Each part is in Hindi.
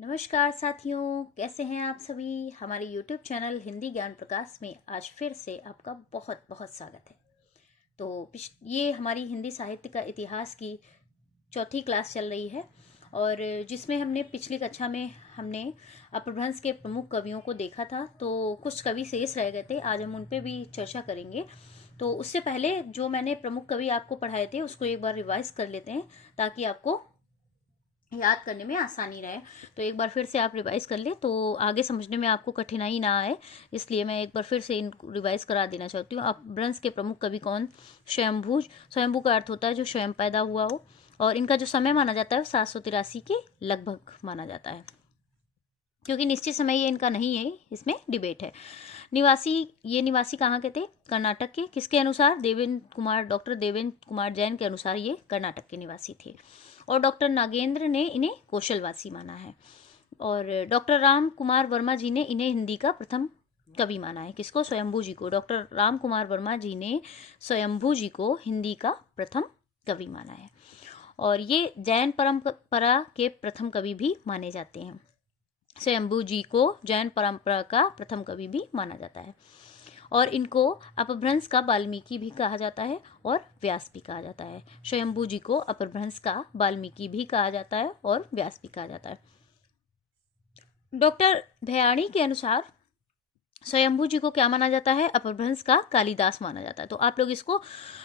नमस्कार साथियों, कैसे हैं आप सभी। हमारे YouTube चैनल हिंदी ज्ञान प्रकाश में आज फिर से आपका बहुत बहुत स्वागत है। तो ये हमारी हिंदी साहित्य का इतिहास की चौथी क्लास चल रही है और जिसमें हमने पिछली कक्षा में हमने अपभ्रंश के प्रमुख कवियों को देखा था। तो कुछ कवि शेष रह गए थे, आज हम उन पे भी चर्चा करेंगे। तो उससे पहले जो मैंने प्रमुख कवि आपको पढ़ाए थे उसको एक बार रिवाइज कर लेते हैं ताकि आपको याद करने में आसानी रहे। तो एक बार फिर से आप रिवाइज कर ले तो आगे समझने में आपको कठिनाई ना आए, इसलिए मैं एक बार फिर से इन रिवाइज करा देना चाहती हूँ। अपभ्रंश के प्रमुख कवि कौन? स्वयंभू। स्वयंभू का अर्थ होता है जो स्वयं पैदा हुआ हो, और इनका जो समय माना जाता है 783 के लगभग माना जाता है, क्योंकि निश्चित समय ये इनका नहीं है, इसमें डिबेट है। ये निवासी कहाँ के थे? कर्नाटक के। किसके अनुसार? डॉक्टर देवेंद्र कुमार जैन के अनुसार ये कर्नाटक के निवासी थे। और डॉक्टर नागेंद्र ने इन्हें कौशलवासी माना है। और डॉक्टर राम कुमार वर्मा जी ने इन्हें हिंदी का प्रथम कवि माना है। किसको? स्वयंभू जी को। डॉक्टर राम कुमार वर्मा जी ने स्वयंभू जी को हिंदी का प्रथम कवि माना है। और ये जैन परंपरा के प्रथम कवि भी माने जाते हैं। स्वयंभू जी को जैन परंपरा का प्रथम कवि भी माना जाता है। और इनको अपभ्रंश का वाल्मीकि भी कहा जाता है और व्यास भी कहा जाता है। स्वयंभू जी को अपभ्रंश का वाल्मीकि भी कहा जाता है और व्यास भी कहा जाता है। डॉक्टर भयाणी के अनुसार स्वयंभू जी को क्या माना जाता है? अपभ्रंश का कालिदास माना जाता है। तो आप लोग इसको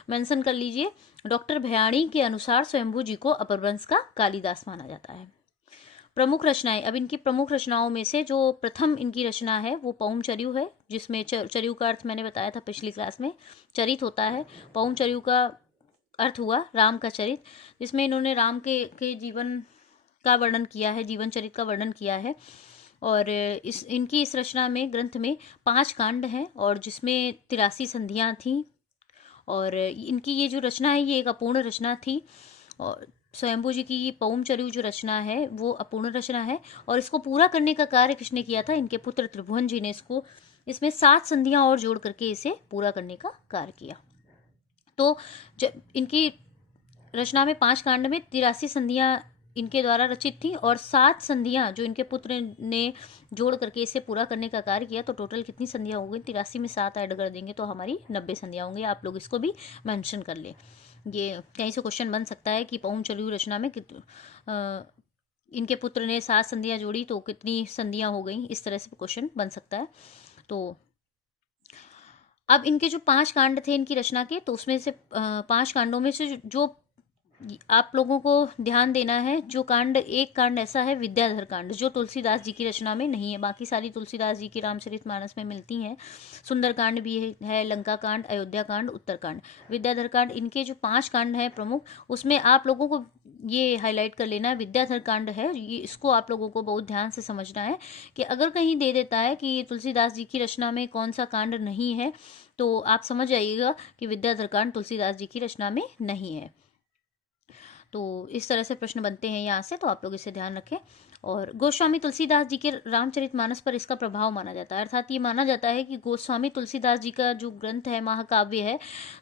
मेंशन कर लीजिए। डॉक्टर भयाणी के अनुसार स्वयंभू जी को अपभ्रंश का कालिदास माना जाता है। प्रमुख रचनाएं। अब इनकी प्रमुख रचनाओं में से जो प्रथम इनकी रचना है वो पौमचर्यू है, जिसमें चर्यू का अर्थ मैंने बताया था पिछली क्लास में, चरित होता है। पौमचर्यू का अर्थ हुआ राम का चरित, जिसमें इन्होंने राम के जीवन का वर्णन किया है, जीवन चरित का वर्णन किया है। और इस रचना में, ग्रंथ में 5 कांड हैं और जिसमें 83 संधियां थीं। और इनकी ये जो रचना है ये एक अपूर्ण रचना थी। और स्वयंभू जी की पौमचर्यू जो रचना है वो अपूर्ण रचना है, और इसको पूरा करने का कार्य किसने किया था? इनके पुत्र त्रिभुवन जी ने इसमें 7 संधियां और जोड़ करके इसे पूरा करने का कार्य किया। तो इनकी रचना में 5 कांड में 83 संधियां इनके द्वारा रचित थी और 7 संधियां जो इनके पुत्र ने जोड़ करके इसे पूरा करने का कार्य किया। तो टोटल कितनी संधियां हो गई? 83 में 7 ऐड कर देंगे तो हमारी 90 संधियां होंगी। आप लोग इसको भी मेंशन कर ले। ये कहीं से क्वेश्चन बन सकता है कि पौमचर्यू रचना में इनके पुत्र ने 7 संधियां जोड़ी तो कितनी संधियां हो गई, इस तरह से क्वेश्चन बन सकता है। तो अब इनके जो 5 कांड थे इनकी रचना के, तो उसमें से 5 कांडों में से जो आप लोगों को ध्यान देना है, जो कांड, एक कांड ऐसा है विद्याधर कांड, जो तुलसीदास जी की रचना में नहीं है। बाकी सारी तुलसीदास जी की रामचरितमानस में मिलती हैं। सुंदर कांड भी है, लंका कांड, अयोध्या कांड, उत्तर कांड, विद्याधर कांड। इनके जो 5 कांड हैं प्रमुख, उसमें आप लोगों को ये हाईलाइट कर लेना है विद्याधर कांड है। ये इसको आप लोगों को बहुत ध्यान से समझना है कि अगर कहीं दे देता है कि तुलसीदास जी की रचना में कौन सा कांड नहीं है, तो आप समझ जाइएगा कि विद्याधर कांड तुलसीदास जी की रचना में नहीं है। तो इस तरह से प्रश्न बनते हैं यहाँ से, तो आप लोग इसे ध्यान रखें। और गोस्वामी तुलसीदास जी के रामचरितमानस पर इसका प्रभाव माना जाता है, अर्थात ये माना जाता है कि गोस्वामी तुलसीदास जी का जो ग्रंथ है, महाकाव्य है,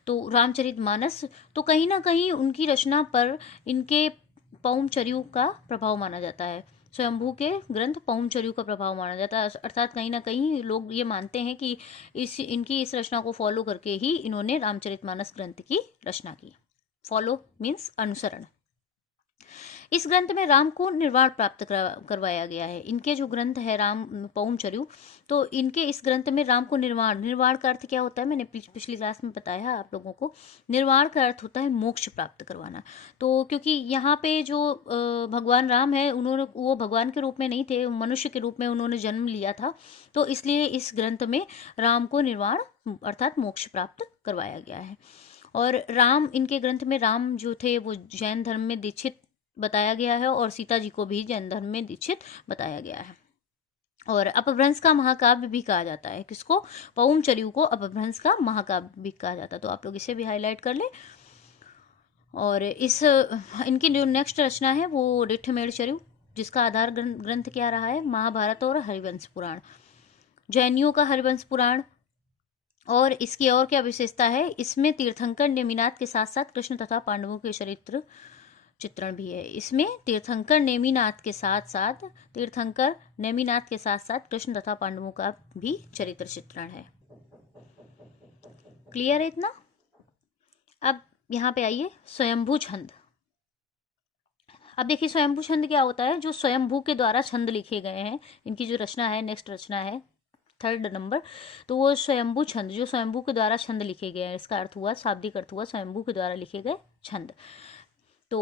तो रामचरितमानस, तो कहीं ना कहीं उनकी रचना पर इनके पौमचर्यू का प्रभाव माना जाता है। स्वयंभू के ग्रंथ पौमचर्यू का प्रभाव माना जाता है, अर्थात कहीं ना कहीं लोग ये मानते हैं कि इनकी इस रचना को फॉलो करके ही इन्होंने रामचरितमानस ग्रंथ की रचना की। फॉलो मीन्स अनुसरण। इस ग्रंथ में राम को निर्वाण प्राप्त करवाया गया है। इनके जो ग्रंथ है राम पौमचर्यू, तो इनके इस ग्रंथ में राम को निर्वाण का अर्थ क्या होता है? मैंने पिछली क्लास में बताया आप लोगों को। निर्वाण का अर्थ होता है मोक्ष प्राप्त करवाना। तो क्योंकि यहाँ पे जो भगवान राम है, वो भगवान के रूप में नहीं थे, मनुष्य के रूप में उन्होंने जन्म लिया था, तो इसलिए इस ग्रंथ में राम को निर्वाण अर्थात मोक्ष प्राप्त करवाया गया है। और राम, इनके ग्रंथ में राम जो थे वो जैन धर्म में दीक्षित बताया गया है और सीता जी को भी जैन धर्म में दीक्षित बताया गया है। और अपभ्रंश का महाकाव्य भी कहा जाता है। किसको? पौमचर्यू को अपभ्रंश का महाकाव्य भी कहा जाता है। तो आप लोग इसे भी हाईलाइट कर ले। और इनकी जो नेक्स्ट रचना है वो ऋठमेढ़चर्यू, जिसका आधार ग्रंथ क्या रहा है? महाभारत और हरिवंश पुराण। जैनियों का हरिवंश पुराण। और इसकी और क्या विशेषता है? इसमें तीर्थंकर नेमिनाथ के साथ साथ कृष्ण तथा पांडवों के चित्रण भी है। इसमें तीर्थंकर नेमिनाथ के साथ साथ कृष्ण तथा पांडवों का भी चरित्र चित्रण है। क्लियर है इतना? अब यहाँ पे आइए स्वयंभू छंद। अब देखिए स्वयंभू छंद क्या होता है। जो स्वयंभू के द्वारा छंद लिखे गए हैं, इनकी जो रचना है, नेक्स्ट रचना है 3rd नंबर, तो वो स्वयंभू छंद, जो स्वयंभू के द्वारा छंद लिखे गए हैं, इसका अर्थ हुआ, शाब्दिक अर्थ हुआ स्वयंभू के द्वारा लिखे गए छंद। तो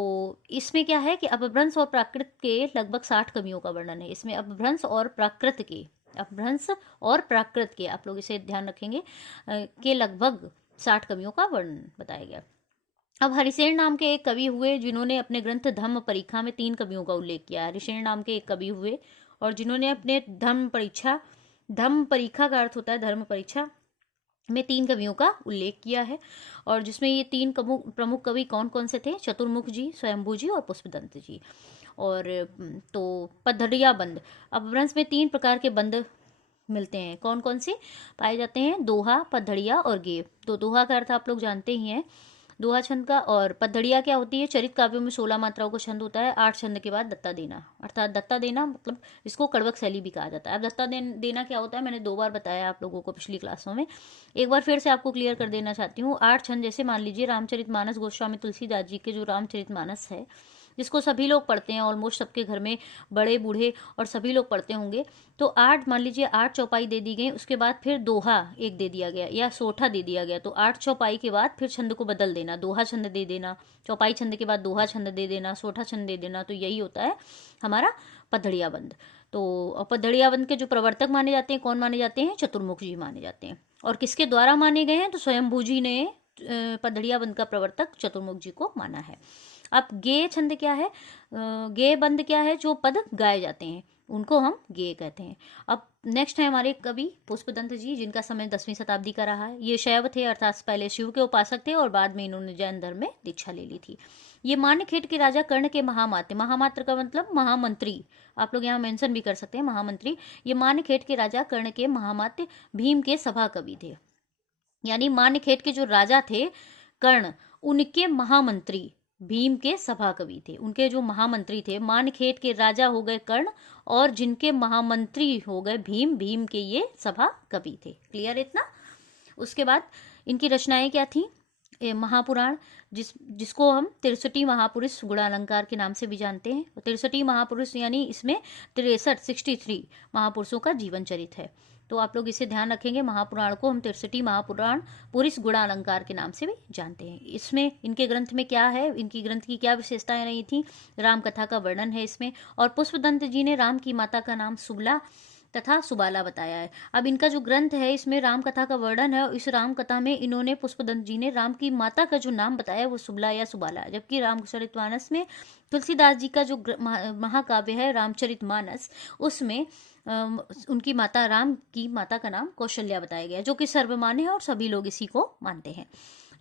इसमें क्या है कि अपभ्रंश और प्राकृत के लगभग 60 कवियों का वर्णन है। इसमें अपभ्रंश और प्राकृत के आप लोग इसे ध्यान रखेंगे के लगभग 60 कवियों का वर्णन बताया गया। अब हरिसेन नाम के एक कवि हुए जिन्होंने अपने ग्रंथ धम्म परीक्षा में 3 कवियों का उल्लेख किया। हरिसेन नाम के एक कवि हुए और जिन्होंने अपने धम्म परीक्षा का अर्थ होता है धर्म परीक्षा में 3 कवियों का उल्लेख किया है। और जिसमें ये 3 प्रमुख कवि कौन कौन से थे? चतुर्मुख जी, स्वयंभू जी और पुष्पदंत जी। और तो पद्धड़िया बंद, अपभ्रंश में 3 प्रकार के बंद मिलते हैं। कौन कौन से पाए जाते हैं? दोहा, पद्धड़िया और गेय। तो दोहा का अर्थ आप लोग जानते ही हैं, दोहा छंद का। और पद्धड़िया क्या होती है? चरित काव्यों में 16 मात्राओं का छंद होता है। 8 छंद के बाद दत्ता देना, अर्थात दत्ता देना मतलब इसको कड़वक शैली भी कहा जाता है। अब दत्ता देना क्या होता है मैंने 2 बार बताया आप लोगों को पिछली क्लासों में, एक बार फिर से आपको क्लियर कर देना चाहती हूँ। 8 छंद जैसे मान लीजिए रामचरितमानस, गोस्वामी तुलसीदास जी के जो रामचरितमानस है, जिसको सभी लोग पढ़ते हैं, ऑलमोस्ट सबके घर में बड़े बूढ़े और सभी लोग पढ़ते होंगे। तो 8 मान लीजिए 8 चौपाई दे दी गई, उसके बाद फिर दोहा एक दे दिया गया या सोठा दे दिया गया। तो 8 चौपाई के बाद फिर छंद को बदल देना, दोहा छंद दे देना, चौपाई छंद के बाद दोहा छंद दे देना, सोठा छंद दे देना। तो यही होता है हमारा पद्धड़िया बंद। तो पद्धड़िया बंद के जो प्रवर्तक माने जाते हैं, कौन माने जाते हैं? चतुर्मुख जी माने जाते हैं। और किसके द्वारा माने गए हैं? तो स्वयंभू जी ने पद्धड़िया बंद का प्रवर्तक चतुर्मुख जी को माना है। अब गेय छंद क्या है? गेय बंद क्या है? जो पद गाए जाते हैं उनको हम गेय कहते हैं। अब नेक्स्ट है हमारे कवि पुष्पदंत जी, जिनका समय 10वीं शताब्दी का रहा है। ये शैव थे, अर्थात पहले शिव के उपासक थे और बाद में इन्होंने जैन धर्म में दीक्षा ले ली थी। ये मान्यखेट के राजा कर्ण के महामात्र का मतलब महामंत्री, आप लोग यहाँ मेंशन भी कर सकते हैं, महामंत्री। ये मान्यखेट के राजा कर्ण के महामात्य भीम के सभा कवि थे। यानी मान्यखेट के जो राजा थे कर्ण, उनके महामंत्री भीम के सभा कवि थे। उनके जो महामंत्री थे, मानखेट के राजा हो गए कर्ण और जिनके महामंत्री हो गए भीम के ये सभा कवि थे। क्लियर इतना? उसके बाद इनकी रचनाएं क्या थी? महापुराण, जिसको हम 63 महापुरुष गुणालंकार के नाम से भी जानते हैं। 63 महापुरुष यानी इसमें 63 महापुरुषों का जीवन चरित है। तो आप लोग इसे ध्यान रखेंगे, महापुराण को हम 63 महापुराण पुरुष गुणालंकार के नाम से भी जानते हैं। इसमें इनके ग्रंथ में क्या है, इनकी ग्रंथ की क्या विशेषताएं रही थी? राम कथा का वर्णन है इसमें। और पुष्पदंत जी ने राम की माता का नाम सुबला तथा सुबाला बताया है। अब इनका जो ग्रंथ है इसमें राम कथा का वर्णन है और इस राम कथा में इन्होंने पुष्पदंत जी ने राम की माता का जो नाम बताया वो सुबला या सुबाला, जबकि रामचरितमानस में तुलसीदास जी का जो महाकाव्य है रामचरितमानस, उसमें उनकी माता, राम की माता का नाम कौशल्या बताया गया, जो कि सर्वमान्य है और सभी लोग इसी को मानते हैं।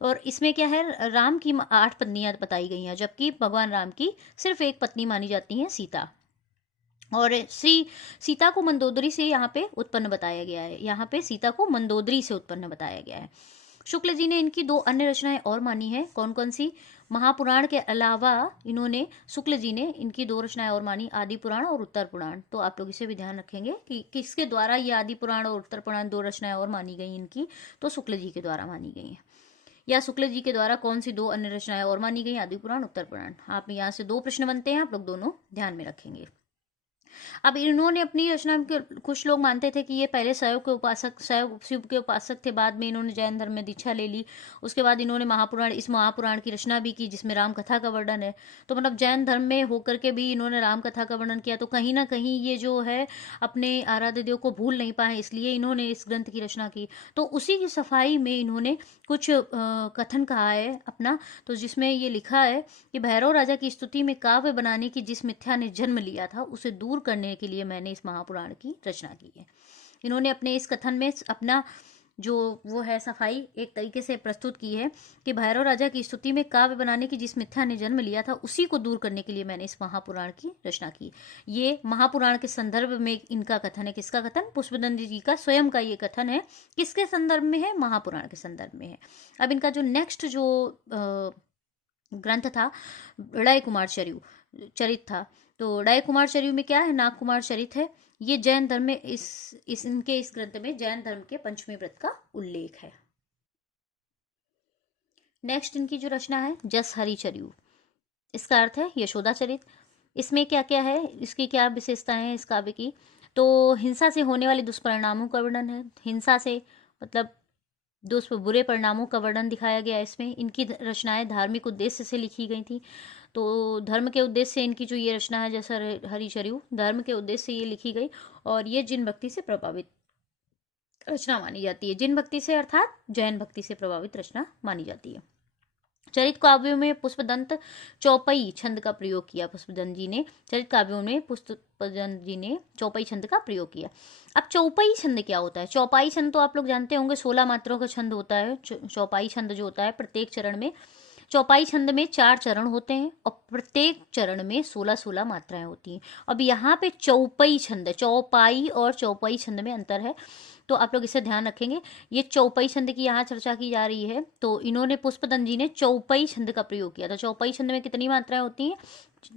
और इसमें क्या है, राम की 8 पत्नियां बताई गई हैं, जबकि भगवान राम की सिर्फ एक पत्नी मानी जाती है, सीता। और श्री सीता को मंदोदरी से यहाँ पे उत्पन्न बताया गया है, यहाँ पे सीता को मंदोदरी से उत्पन्न बताया गया है। शुक्ल जी ने इनकी 2 अन्य रचनाएं और मानी है। कौन कौन सी? महापुराण के अलावा इन्होंने, शुक्ल जी ने इनकी 2 रचनाएं और मानी, आदि पुराण और उत्तर पुराण। तो आप लोग इसे भी ध्यान रखेंगे कि किसके द्वारा ये आदि पुराण और उत्तर पुराण 2 रचनाएं और मानी गई इनकी, तो शुक्ल जी के द्वारा मानी गई हैं। या शुक्ल जी के द्वारा कौन सी 2 अन्य रचनाएं और मानी गई? आदि पुराण, उत्तर पुराण। आप यहाँ से 2 प्रश्न बनते हैं, आप लोग दोनों ध्यान में रखेंगे। अब इन्होंने अपनी रचना में, कुछ लोग मानते थे कि ये पहले शैव शिव के उपासक थे, बाद में इन्होंने जैन धर्म में दीक्षा ले ली। उसके बाद इन्होंने इस महापुराण की रचना भी की जिसमें राम कथा का वर्णन है। तो मतलब जैन धर्म में होकर के भी इन्होंने राम कथा का वर्णन किया। तो कहीं ना कहीं ये जो है अपने आराध्य देव को भूल नहीं पाए, इसलिए इन्होंने इस ग्रंथ की रचना की। तो उसी की सफाई में इन्होंने कुछ कथन कहा है अपना, तो जिसमें ये लिखा है कि भैरव राजा की स्तुति में काव्य बनाने की जिस मिथ्या ने जन्म लिया था उसे दूर करने के लिए मैंने इस महापुराण की रचना की है। इन्होंने अपने इस कथन में अपना जो वो है सफाई एक तरीके से प्रस्तुत की है कि भैरव राजा की स्तुति में काव्य बनाने की जिस मिथ्या ने जन्म लिया था उसी को दूर करने के लिए मैंने इस महापुराण की रचना की। ये महापुराण के संदर्भ में इनका कथन है। किसका कथन? पुष्पदंत जी का स्वयं का ये कथन है। किसके संदर्भ में है? महापुराण के संदर्भ में है। अब इनका जो नेक्स्ट जो ग्रंथ था ड़य कुमार चरित था। तो ड़य कुमार चरित में क्या है, नाग कुमार चरित है। ये जैन धर्म में इस ग्रंथ में जैन धर्म के पंचमी व्रत का उल्लेख है। नेक्स्ट इनकी जो रचना है जस हरि चरियु, इसका अर्थ है यशोदा चरित। इसमें क्या क्या है, इसकी क्या विशेषताएं हैं इस काव्य की, तो हिंसा से होने वाले दुष्परिणामों का वर्णन है। हिंसा से मतलब बुरे परिणामों का वर्णन दिखाया गया है इसमें। इनकी रचनाएं धार्मिक उद्देश्य से लिखी गई थी, तो धर्म के उद्देश्य से इनकी जो ये रचना है जैसा हरिचर्यु, धर्म के उद्देश्य से ये लिखी गई और ये जिन भक्ति से प्रभावित रचना मानी जाती है। जिन भक्ति से अर्थात जैन भक्ति से प्रभावित रचना मानी जाती है। चरित काव्यों में पुष्पदंत चौपाई छंद का प्रयोग किया। पुष्पदंत जी ने चरित काव्यों में पुष्पदंत जी ने चौपाई छंद का प्रयोग किया। अब चौपाई छंद क्या होता है? चौपाई छंद तो आप लोग जानते होंगे 16 मात्रों का छंद होता है। चौपाई छंद जो होता है प्रत्येक चरण में, चौपाई छंद में 4 चरण होते हैं और प्रत्येक चरण में 16-16 मात्राएं होती हैं। अब यहाँ पे चौपाई छंद, चौपाई और चौपाई छंद में अंतर है, तो आप लोग इसे ध्यान रखेंगे। ये चौपाई छंद की यहाँ चर्चा की जा रही है, तो इन्होंने पुष्पदंत जी ने चौपाई छंद का प्रयोग किया था। चौपाई छंद में कितनी मात्राएं होती हैं?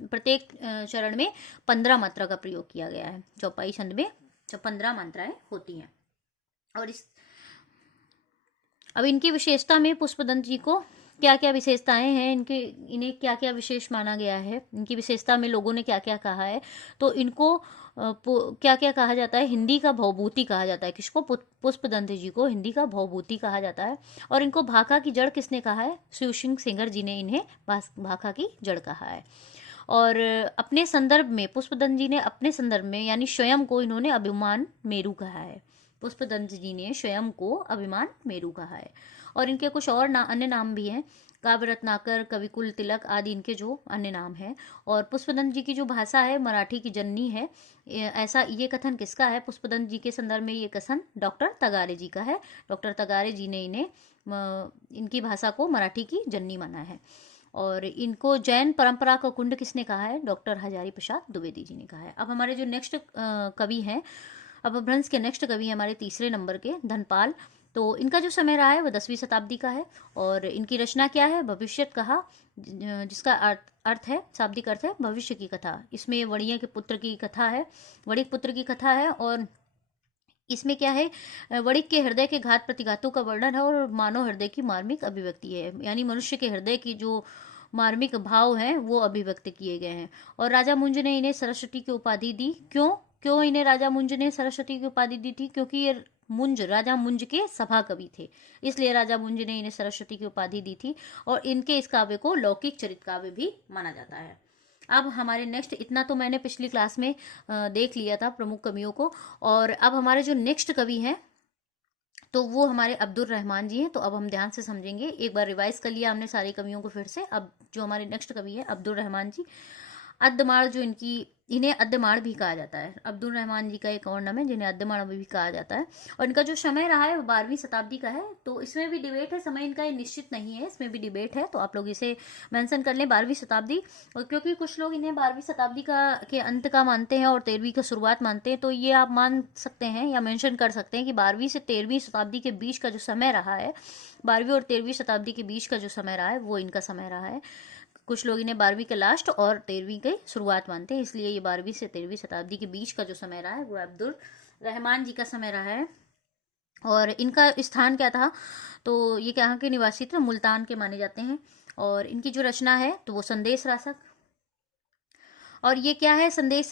प्रत्येक चरण में 15 मात्रा का प्रयोग किया गया है। चौपाई छंद में 15 मात्राएं होती हैं। और अब इनकी विशेषता में पुष्पदंत जी को क्या क्या विशेषताएं हैं, इन्हें क्या क्या विशेष माना गया है, इनकी विशेषता में लोगों ने क्या क्या कहा है, तो इनको क्या क्या कहा जाता है? हिंदी का भवभूति कहा जाता है। किसको? पुष्पदंत जी को हिंदी का भवभूति कहा जाता है। और इनको भाखा की जड़ किसने कहा है? शिवसिंह सेंगर जी ने इन्हें भाखा की जड़ कहा है। और अपने संदर्भ में पुष्पदंत जी ने अपने संदर्भ में यानी स्वयं को इन्होंने अभिमान मेरु कहा है। पुष्पदंत जी ने स्वयं को अभिमान मेरु कहा है। और इनके कुछ और अन्य नाम भी हैं, काव्य रत्नाकर, कविकुल तिलक आदि इनके जो अन्य नाम हैं। और पुष्पदंत जी की जो भाषा है मराठी की जननी है, ऐसा ये कथन किसका है? पुष्पदंत जी के संदर्भ में ये कथन डॉक्टर तगारे जी का है। डॉक्टर तगारे जी ने इनकी भाषा को मराठी की जननी माना है। और इनको जैन परंपरा का कुंड किसने कहा है? डॉक्टर हजारी प्रसाद द्विवेदी जी ने कहा है। अब हमारे जो नेक्स्ट कवि हैं, अपभ्रंश के नेक्स्ट कवि हमारे तीसरे नंबर के धनपाल। तो इनका जो समय रहा है वह 10वीं शताब्दी का है। और इनकी रचना क्या है? भविष्यत कहा, जिसका अर्थ है, शाब्दिक अर्थ है भविष्य की कथा। इसमें वणिया के पुत्र की कथा है, वणिक पुत्र की कथा है। और इसमें क्या है? वणिक के हृदय के घात प्रतिघातों का वर्णन है और मानव हृदय की मार्मिक अभिव्यक्ति है, यानी मनुष्य के हृदय की जो मार्मिक भाव हैं वो अभिव्यक्त किए गए हैं। और राजा मुंज ने इन्हें सरस्वती की उपाधि दी। क्यों इन्हें राजा मुंज ने सरस्वती की उपाधि दी थी? क्योंकि ये राजा मुंज के सभा कवि थे, इसलिए राजा मुंज ने इन्हें सरस्वती की उपाधि दी थी। और इनके इस काव्य को लौकिक चरित काव्य भी माना जाता है। अब हमारे नेक्स्ट, इतना तो मैंने पिछली क्लास में देख लिया था प्रमुख कवियों को। और अब हमारे जो नेक्स्ट कवि हैं तो वो हमारे अब्दुल रहमान जी हैं। तो अब हम ध्यान से समझेंगे, एक बार रिवाइज कर लिया हमने सारे कवियों को फिर से। अब जो हमारे नेक्स्ट कवि है अब्दुल रहमान जी, अद्दमाड़, जो इन्हें अद्दमाड़ भी कहा जाता है। अब्दुल रहमान जी का एक और नाम है जिन्हें अद्दमाड़ भी कहा जाता है। और इनका जो समय रहा है वो 12वीं शताब्दी का है। तो इसमें भी डिबेट है, समय इनका ये निश्चित नहीं है, इसमें भी डिबेट है, तो आप लोग इसे मेंशन कर लें 12वीं शताब्दी। और क्योंकि कुछ लोग इन्हें 12वीं शताब्दी के अंत का मानते हैं और 13वीं का शुरुआत मानते हैं, तो ये आप मान सकते हैं या मेंशन कर सकते हैं कि 12वीं से 13वीं शताब्दी के बीच का जो समय रहा है, 12वीं और 13वीं शताब्दी के बीच का जो समय रहा है वो इनका समय रहा है। कुछ लोग इन्हें 12वीं के लास्ट और 13वीं की शुरुआत मानते हैं, इसलिए ये 12वीं से 13वीं शताब्दी के बीच का जो समय रहा है वो अब्दुल रहमान जी का समय रहा है। और इनका स्थान क्या था? तो ये कहाँ के निवासी थे? मुल्तान के माने जाते हैं। और इनकी जो रचना है तो वो संदेश रासक। और ये क्या है?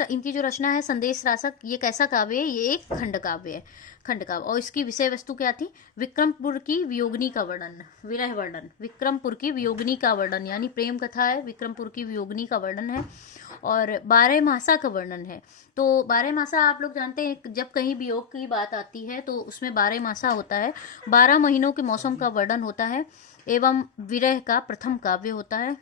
इनकी जो रचना है संदेश रासक, ये कैसा काव्य है? ये एक खंड काव्य है, खंड काव्य। और इसकी विषय वस्तु क्या थी? विक्रमपुर की वियोगनी का वर्णन, विरह वर्णन। विक्रमपुर की वियोगनी का वर्णन यानी प्रेम कथा है, विक्रमपुर की वियोगनी का वर्णन है। और 12 मासा का वर्णन है। तो 12 मासा आप लोग जानते हैं, जब कहीं वियोग की बात आती है तो उसमें 12 मासा होता है, 12 महीनों के मौसम का वर्णन होता है एवं विरह का प्रथम काव्य होता है।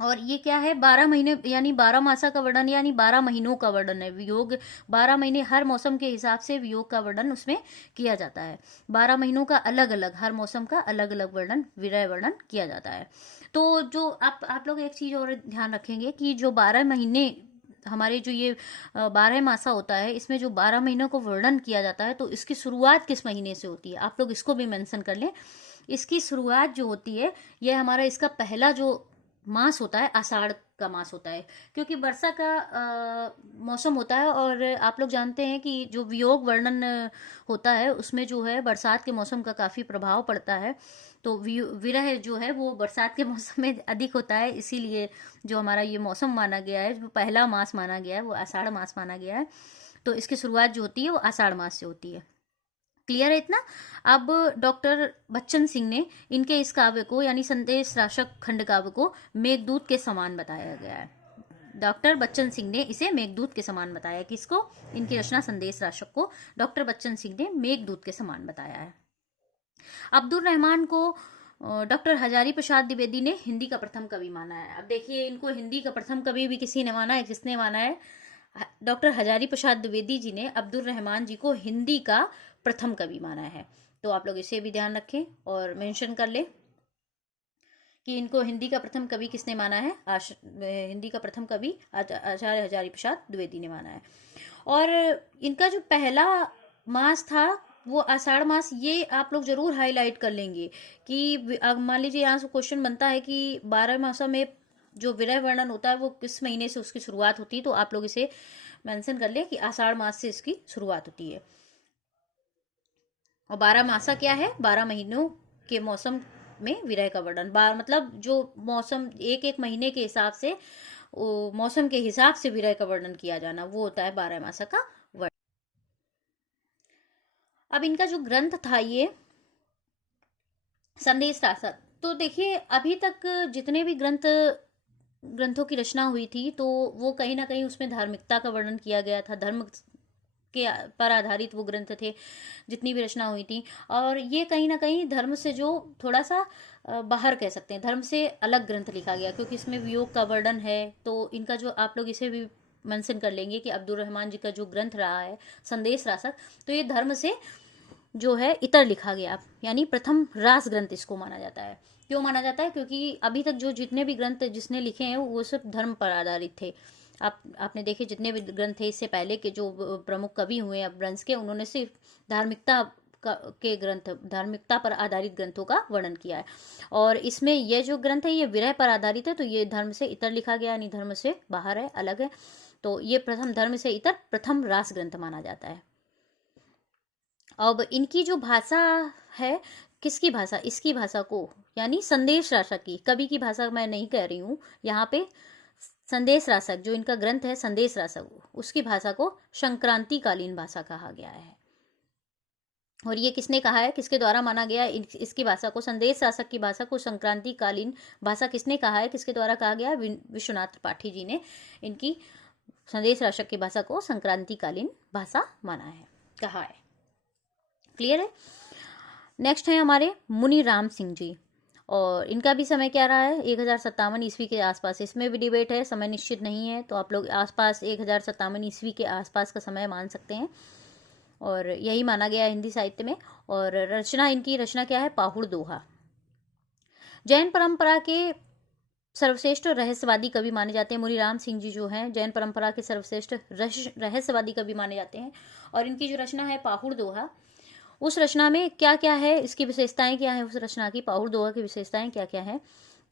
और ये क्या है? 12 महीने यानी 12 मासा का वर्णन यानी 12 महीनों का वर्णन है। वियोग 12 महीने, हर मौसम के हिसाब से वियोग का वर्णन उसमें किया जाता है। 12 महीनों का अलग अलग, हर मौसम का अलग अलग वर्णन, विरह वर्णन किया जाता है। तो जो आप लोग एक चीज और ध्यान रखेंगे कि जो 12 महीने हमारे जो ये 12 मासा होता है, इसमें जो 12 महीनों को वर्णन किया जाता है तो इसकी शुरुआत किस महीने से होती है? आप लोग इसको भी मेंशन कर लें। इसकी शुरुआत जो होती है, यह हमारा इसका पहला जो मास होता है आषाढ़ का मास होता है, क्योंकि वर्षा का मौसम होता है। और आप लोग जानते हैं कि जो वियोग वर्णन होता है उसमें जो है बरसात के मौसम का काफ़ी प्रभाव पड़ता है। तो विरह जो है वो बरसात के मौसम में अधिक होता है, इसीलिए जो हमारा ये मौसम माना गया है, जो पहला मास माना गया है वो आषाढ़ मास माना गया है। तो इसकी शुरुआत जो होती है वो आषाढ़ मास से होती है। क्लियर है इतना। अब डॉक्टर बच्चन सिंह ने इनके इस काव्य को यानी संदेश राशक खंड काव्य को मेघदूत के समान बताया गया है। डॉक्टर बच्चन सिंह ने इसे मेघदूत के समान बताया। किसको? इनकी रचना संदेश राशक को डॉक्टर बच्चन सिंह ने मेघदूत के समान बताया है। अब्दुल रहमान को डॉक्टर हजारी प्रसाद द्विवेदी ने हिंदी का प्रथम कवि माना है। अब देखिए, इनको हिंदी का प्रथम कवि भी किसी ने माना है। किसने माना है? डॉक्टर हजारी प्रसाद द्विवेदी जी ने अब्दुल रहमान जी को हिंदी का प्रथम कवि माना है। तो आप लोग इसे भी ध्यान रखें और मेंशन कर ले कि इनको हिंदी का प्रथम कवि किसने माना है। हिंदी का प्रथम कवि आचार्य हजारी प्रसाद द्विवेदी ने माना है। और इनका जो पहला मास था वो आषाढ़ मास, ये आप लोग जरूर हाईलाइट कर लेंगे कि मान लीजिए यहाँ से क्वेश्चन बनता है कि 12 मासों में जो विरह वर्णन होता है वो किस महीने से उसकी शुरुआत होती है। तो आप लोग इसे मेंशन कर ले कि आषाढ़ मास से इसकी शुरुआत होती है। और 12 मासा क्या है? 12 महीनों के मौसम में विरह का वर्णन। मतलब जो मौसम एक एक महीने के हिसाब से, मौसम के हिसाब से विरह का वर्णन किया जाना, वो होता है 12 मासा का वर्णन। अब इनका जो ग्रंथ था ये संदेश राशक। तो देखिए, अभी तक जितने भी ग्रंथों की रचना हुई थी तो वो कहीं ना कहीं उसमें धार्मिकता का वर्णन किया गया था। धर्म के पर आधारित वो ग्रंथ थे जितनी भी रचना हुई थी। और ये कहीं ना कहीं धर्म से जो थोड़ा सा बाहर कह सकते हैं, धर्म से अलग ग्रंथ लिखा गया, क्योंकि इसमें वियोग का वर्णन है। तो इनका जो आप लोग इसे भी मेंशन कर लेंगे कि अब्दुल रहमान जी का जो ग्रंथ रहा है संदेश राशक, तो ये धर्म से जो है इतर लिखा गया, यानी प्रथम रास ग्रंथ इसको माना जाता है। क्यों माना जाता है? क्योंकि अभी तक जो जितने भी ग्रंथ जिसने लिखे हैं वो सिर्फ धर्म पर आधारित थे। आपने देखे जितने भी ग्रंथ थे इससे पहले के जो प्रमुख कवि हुए अपभ्रंश के, उन्होंने सिर्फ धार्मिकता पर आधारित ग्रंथों का वर्णन किया है। और इसमें यह जो ग्रंथ है ये विरह पर आधारित है, तो ये धर्म से इतर लिखा गया, यानी धर्म से बाहर है, अलग है। तो ये प्रथम धर्म से इतर प्रथम रास ग्रंथ माना जाता है। अब इनकी जो भाषा है, किसकी भाषा? इसकी भाषा को, यानी संदेश राशक की, कवि की भाषा मैं नहीं कह रही हूं यहाँ पे। संदेश राशक जो इनका ग्रंथ है संदेश राशक, उसकी भाषा को संक्रांति कालीन भाषा कहा गया है। और ये किसने कहा है, किसके द्वारा माना गया है इसकी भाषा को? संदेश राशक की भाषा को संक्रांति कालीन भाषा किसने कहा है, किसके द्वारा कहा गया? विश्वनाथ त्रिपाठी जी ने इनकी संदेश राशक की भाषा को संक्रांति कालीन भाषा माना है, कहा है। क्लियर है। नेक्स्ट है हमारे मुनि राम सिंह जी, और इनका भी समय क्या रहा है? 1057 ईस्वी के आसपास। इसमें भी डिबेट है, समय निश्चित नहीं है, तो आप लोग आसपास 1057 ईस्वी के आसपास का समय मान सकते हैं, और यही माना गया हिंदी साहित्य में। और इनकी रचना क्या है? पाहुड़ दोहा। जैन परंपरा के सर्वश्रेष्ठ रहस्यवादी कवि माने जाते हैं। मुनि राम सिंह जी जो हैं जैन परंपरा के सर्वश्रेष्ठ रहस्यवादी कवि माने जाते हैं। और इनकी जो रचना है पाहुड़ दोहा, उस रचना में क्या क्या है, इसकी विशेषताएं क्या है? उस रचना की, पाहुड़ दोहा की विशेषताएं क्या क्या है?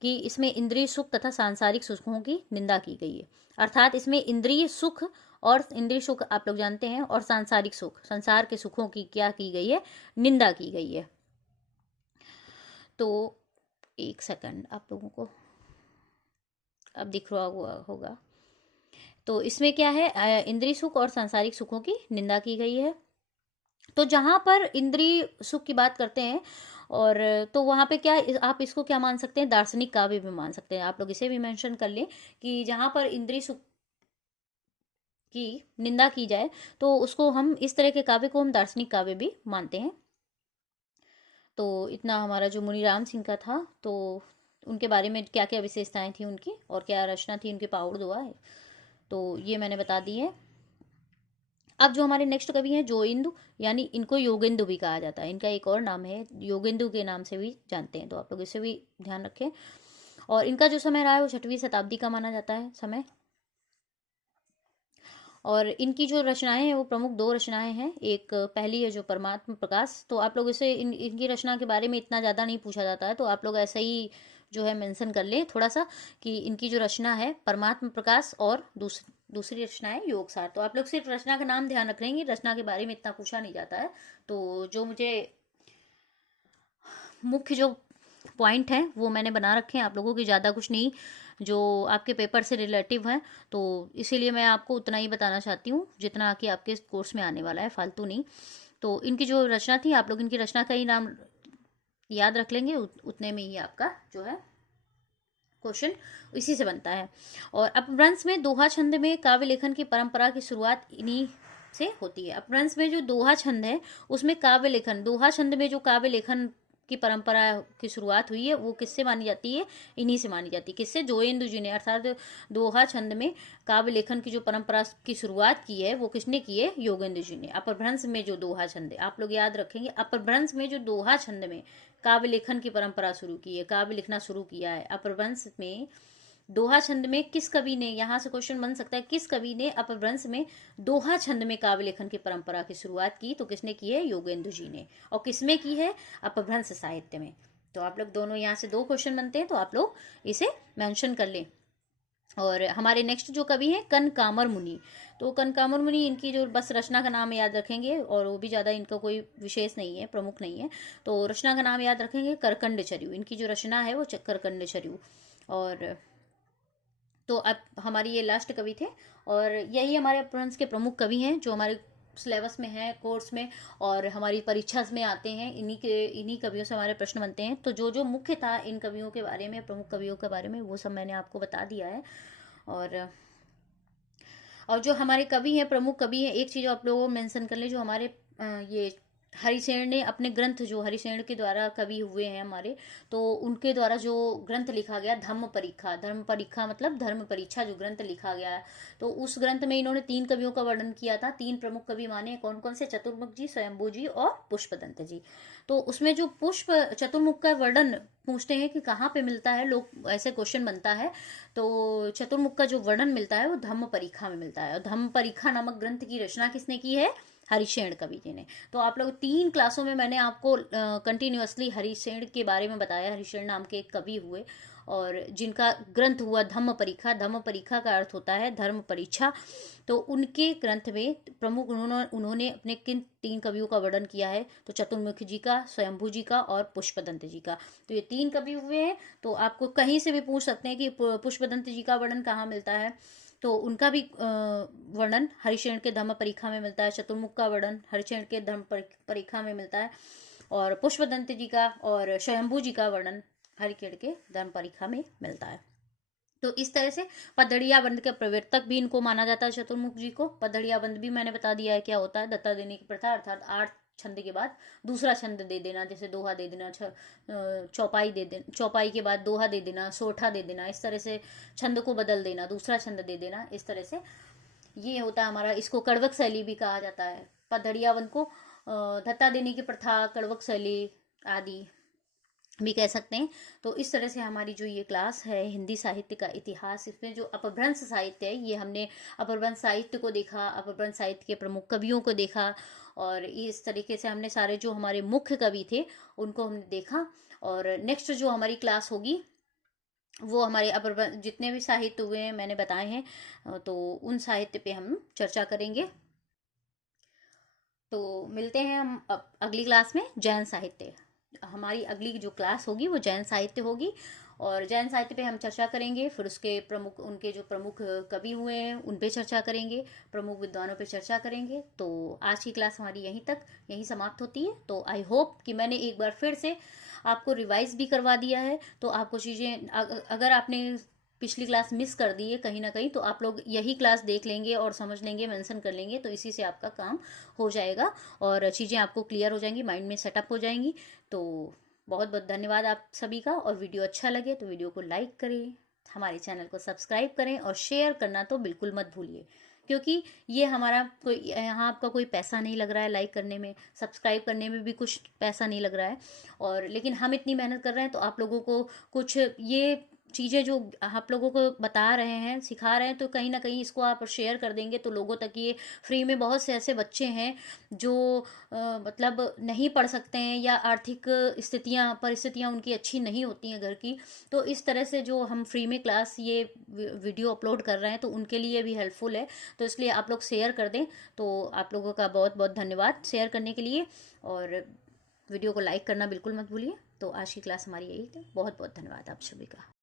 कि इसमें इंद्रिय सुख तथा सांसारिक सुखों की निंदा की गई है। अर्थात इसमें इंद्रिय सुख आप लोग जानते हैं, और सांसारिक सुख, संसार के सुखों की क्या की गई है? निंदा की गई है। तो एक सेकंड, आप लोगों को अब दिख रहा होगा। तो इसमें क्या है? इंद्रिय सुख और सांसारिक सुखों की निंदा की गई है। तो जहां पर इंद्रिय सुख की बात करते हैं, और तो वहां पे क्या, आप इसको क्या मान सकते हैं? दार्शनिक काव्य भी मान सकते हैं। आप लोग इसे भी मेंशन कर लें कि जहां पर इंद्रिय सुख की निंदा की जाए तो उसको हम, इस तरह के काव्य को हम दार्शनिक काव्य भी मानते हैं। तो इतना हमारा जो मुनि राम सिंह का था, तो उनके बारे में क्या क्या विशेषताएं थी उनकी, और क्या रचना थी उनकी पाहुड़ दोहा है, तो ये मैंने बता दी है। अब जो हमारे नेक्स्ट कवि हैं जोइंदु, यानी इनको योगेंदु भी कहा जाता है, इनका एक और नाम है, योगेंदु के नाम से भी जानते हैं, तो आप लोग इसे भी ध्यान रखें। और इनका जो समय रहा है वो 6वीं शताब्दी का माना जाता है समय। और इनकी जो रचनाएं हैं वो प्रमुख 2 रचनाएं हैं। एक पहली है जो परमात्म प्रकाश, तो आप लोग इसे इनकी रचना के बारे में इतना ज़्यादा नहीं पूछा जाता है, तो आप लोग ऐसे ही जो है मेंशन कर ले थोड़ा सा कि इनकी जो रचना है परमात्म प्रकाश और दूसरी रचना है योगसार। तो आप लोग सिर्फ रचना का नाम ध्यान रख लेंगे, रचना के बारे में इतना पूछा नहीं जाता है। तो जो मुझे मुख्य जो पॉइंट हैं वो मैंने बना रखे हैं आप लोगों की, ज़्यादा कुछ नहीं जो आपके पेपर से रिलेटिव है, तो इसीलिए मैं आपको उतना ही बताना चाहती हूँ जितना कि आपके कोर्स में आने वाला है, फालतू नहीं। तो इनकी जो रचना थी, आप लोग इनकी रचना का ही नाम याद रख लेंगे, उतने में ही आपका जो है क्वेश्चन इसी से बनता है। और अपभ्रंश में दोहा छंद में काव्य लेखन की परंपरा की शुरुआत इन्हीं से होती है। अपभ्रंश में जो दोहा छंद है उसमें काव्य लेखन, दोहा छंद में जो काव्य लेखन की परंपरा की शुरुआत हुई है वो किससे मानी जाती है, इन्हीं से मानी जाती है। किससे? जोगेंद्र जी ने, अर्थात दोहा छंद में काव्य लेखन की जो परंपरा की शुरुआत की है वो किसने की है? योगेंद्र जी ने। अपभ्रंश में जो दोहा छंद है, आप लोग याद रखेंगे, अपभ्रंश में जो दोहा छंद में काव्य लेखन की परंपरा शुरू की है, काव्य लिखना शुरू किया है। अपभ्रंश में दोहा छंद में किस कवि ने, यहां से क्वेश्चन बन सकता है, किस कवि ने अपभ्रंश में दोहा छंद में काव्य लेखन की परंपरा की शुरुआत की? तो किसने की है? योगेंद्र जी ने। और किसमें की है? अपभ्रंश साहित्य में। तो आप लोग दोनों यहाँ से 2 क्वेश्चन बनते हैं, तो आप लोग इसे मेंशन कर लें। और हमारे नेक्स्ट जो कवि हैं कनकामर मुनि, तो कनकामर मुनि, इनकी जो बस रचना का नाम याद रखेंगे, और वो भी ज़्यादा इनका कोई विशेष नहीं है, प्रमुख नहीं है। तो रचना का नाम याद रखेंगे करकंड चर्यु, इनकी जो रचना है वो करकंड चर्यु। और तो अब हमारी ये लास्ट कवि थे, और यही हमारे अपभ्रंश के प्रमुख कवि हैं जो हमारे सिलेबस में है, कोर्स में, और हमारी परीक्षा में आते हैं। इन्हीं कवियों से हमारे प्रश्न बनते हैं। तो जो जो मुख्य था इन कवियों के बारे में, प्रमुख कवियों के बारे में, वो सब मैंने आपको बता दिया है। और जो हमारे कवि हैं, प्रमुख कवि हैं, एक चीज़ आप लोगों को मेंशन कर ले, जो हमारे ये हरिशेन ने अपने ग्रंथ, जो हरिशेन के द्वारा कवि हुए हैं हमारे, तो उनके द्वारा जो ग्रंथ लिखा गया धम्म परीक्षा, धर्म परीक्षा मतलब धर्म परीक्षा, जो ग्रंथ लिखा गया है, तो उस ग्रंथ में इन्होंने 3 कवियों का वर्णन किया था। 3 प्रमुख कवि माने, कौन कौन से? चतुर्मुख जी, स्वयंभू जी और पुष्पदंत जी। तो उसमें जो चतुर्मुख का वर्णन पूछते हैं कि कहाँ पे मिलता है, लोग ऐसे क्वेश्चन बनता है, तो चतुर्मुख का जो वर्णन मिलता है वो धम्म परीक्षा में मिलता है। और धम्म परीक्षा नामक ग्रंथ की रचना किसने की है? हरिशेन कवि जी ने। तो आप लोग 3 क्लासों में मैंने आपको कंटिन्यूअसली हरिशेन के बारे में बताया। हरिशेन नाम के एक कवि हुए और जिनका ग्रंथ हुआ धम्म परीक्षा। धम्म परीक्षा का अर्थ होता है धर्म परीक्षा। तो उनके ग्रंथ में प्रमुख उन्होंने अपने किन 3 कवियों का वर्णन किया है? तो चतुर्मुख जी का, स्वयंभू जी का और पुष्पदंत जी का। तो ये 3 कवि हुए हैं। तो आपको कहीं से भी पूछ सकते हैं कि पुष्पदंत जी का वर्णन कहाँ मिलता है, तो उनका भी वर्णन हरिशेन के धम्म परीक्षा में मिलता है। चतुर्मुख का वर्णन हरिशेन के धम्म परीक्षा में मिलता है, और पुष्पदंत जी का और स्वयंभू जी का वर्णन हरिशेन के धर्म परीक्षा में मिलता है। तो इस तरह से पदड़िया बंद के प्रवर्तक भी इनको माना जाता है, चतुर्मुख जी को। पदड़िया बंद भी मैंने बता दिया है क्या होता है, दत्ता देने की प्रथा, अर्थात 8 छंद के बाद दूसरा छंद दे देना, जैसे दोहा दे देना, चौपाई दे देना, चौपाई के बाद दोहा दे देना, सोठा दे देना, इस तरह से छंद को बदल देना, दूसरा छंद दे देना, इस तरह से ये होता है हमारा। इसको कड़वक शैली भी कहा जाता है। पदड़िया बंद को दत्ता देने की प्रथा, कड़वक शैली आदि भी कह सकते हैं। तो इस तरह से हमारी जो ये क्लास है हिंदी साहित्य का इतिहास, इसमें जो अपभ्रंश साहित्य है, ये हमने अपभ्रंश साहित्य को देखा, अपभ्रंश साहित्य के प्रमुख कवियों को देखा, और इस तरीके से हमने सारे जो हमारे मुख्य कवि थे उनको हमने देखा। और नेक्स्ट जो हमारी क्लास होगी वो हमारे अपभ्रंश जितने भी साहित्य हुए हैं मैंने बताए हैं, तो उन साहित्य पे हम चर्चा करेंगे। तो मिलते हैं हम अगली क्लास में। जैन साहित्य हमारी अगली जो क्लास होगी वो जैन साहित्य होगी, और जैन साहित्य पे हम चर्चा करेंगे। फिर उसके प्रमुख, उनके जो प्रमुख कवि हुए हैं उन पे चर्चा करेंगे, प्रमुख विद्वानों पे चर्चा करेंगे। तो आज की क्लास हमारी यहीं समाप्त होती है। तो आई होप कि मैंने एक बार फिर से आपको रिवाइज भी करवा दिया है। तो आपको चीज़ें, अगर आपने पिछली क्लास मिस कर दी है कहीं ना कहीं, तो आप लोग यही क्लास देख लेंगे और समझ लेंगे, मेंशन कर लेंगे, तो इसी से आपका काम हो जाएगा और चीज़ें आपको क्लियर हो जाएंगी, माइंड में सेटअप हो जाएंगी। तो बहुत बहुत धन्यवाद आप सभी का। और वीडियो अच्छा लगे तो वीडियो को लाइक करें, हमारे चैनल को सब्सक्राइब करें, और शेयर करना तो बिल्कुल मत भूलिए, क्योंकि ये हमारा कोई, यहाँ आपका कोई पैसा नहीं लग रहा है, लाइक करने में, सब्सक्राइब करने में भी कुछ पैसा नहीं लग रहा है, और लेकिन हम इतनी मेहनत कर रहे हैं, तो आप लोगों को कुछ ये चीज़ें जो आप लोगों को बता रहे हैं, सिखा रहे हैं, तो कहीं ना कहीं इसको आप शेयर कर देंगे तो लोगों तक ये फ्री में, बहुत से ऐसे बच्चे हैं जो मतलब नहीं पढ़ सकते हैं या आर्थिक परिस्थितियाँ उनकी अच्छी नहीं होती हैं घर की, तो इस तरह से जो हम फ्री में क्लास ये वीडियो अपलोड कर रहे हैं तो उनके लिए भी हेल्पफुल है। तो इसलिए आप लोग शेयर कर दें। तो आप लोगों का बहुत बहुत धन्यवाद शेयर करने के लिए, और वीडियो को लाइक करना बिल्कुल मत भूलिए। तो आज की क्लास हमारी यही थी। बहुत बहुत धन्यवाद आप सभी का।